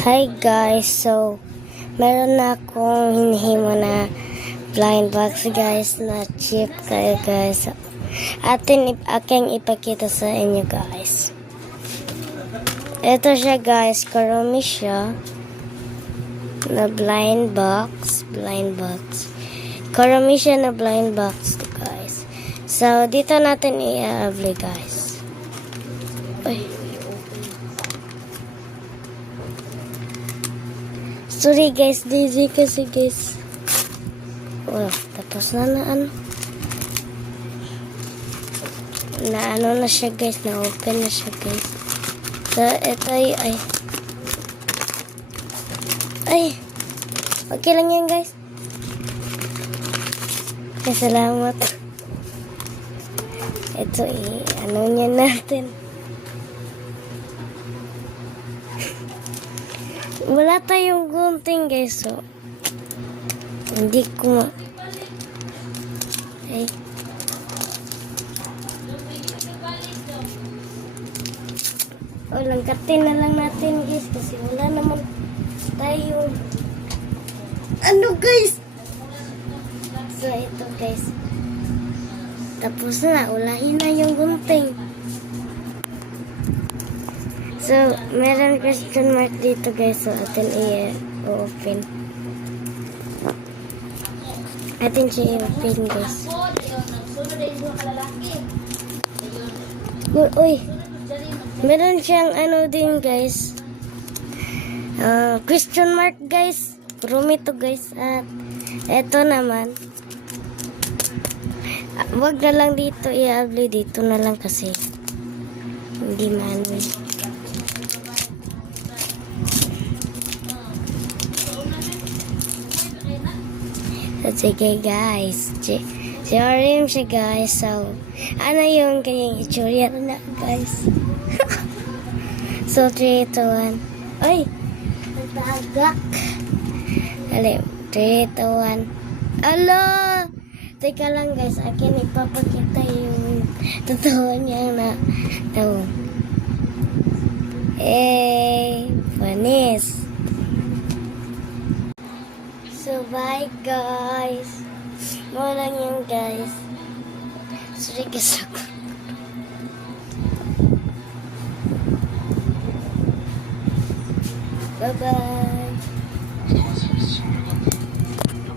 Hi guys, so meron na akong hinihimo na blind box guys na cheap kayo guys. Aking ipakita sa inyo guys. Ito siya guys, karami siya na blind box. Karami siya na blind box guys. So dito natin i-apply guys. Uy. Sorry guys, DJ kasi guys. Oh, tapos na ano na siya guys, na-open na siya guys. So, ito ay, okay lang yan guys. Ay, salamat. Ito ano niya natin. Wala tayong gunting guys, so hindi ko langkatin na lang natin guys kasi wala naman tayong ano guys. So ito guys, tapos na, ulahin na yung gunting. So, meron question mark dito guys. So, atin i-open. Atin siya i-open guys. Uy! Meron siyang ano din guys. Question mark guys. Rumi to guys. At eto naman. Wag na lang dito i-apply. Dito na lang kasi hindi manual. So, sige guys. Rim siya guys. So, ano yung kanyang itsura na guys. So, 3, 2, 1. Ay! Nagtagak. Alim. 3, 2, 1. Alo! Teka lang guys. Akin ipapakita yung totoo niya na ito. Panis. So, bye guys. Mo lang yun guys. Sorry guys ako. Bye-bye.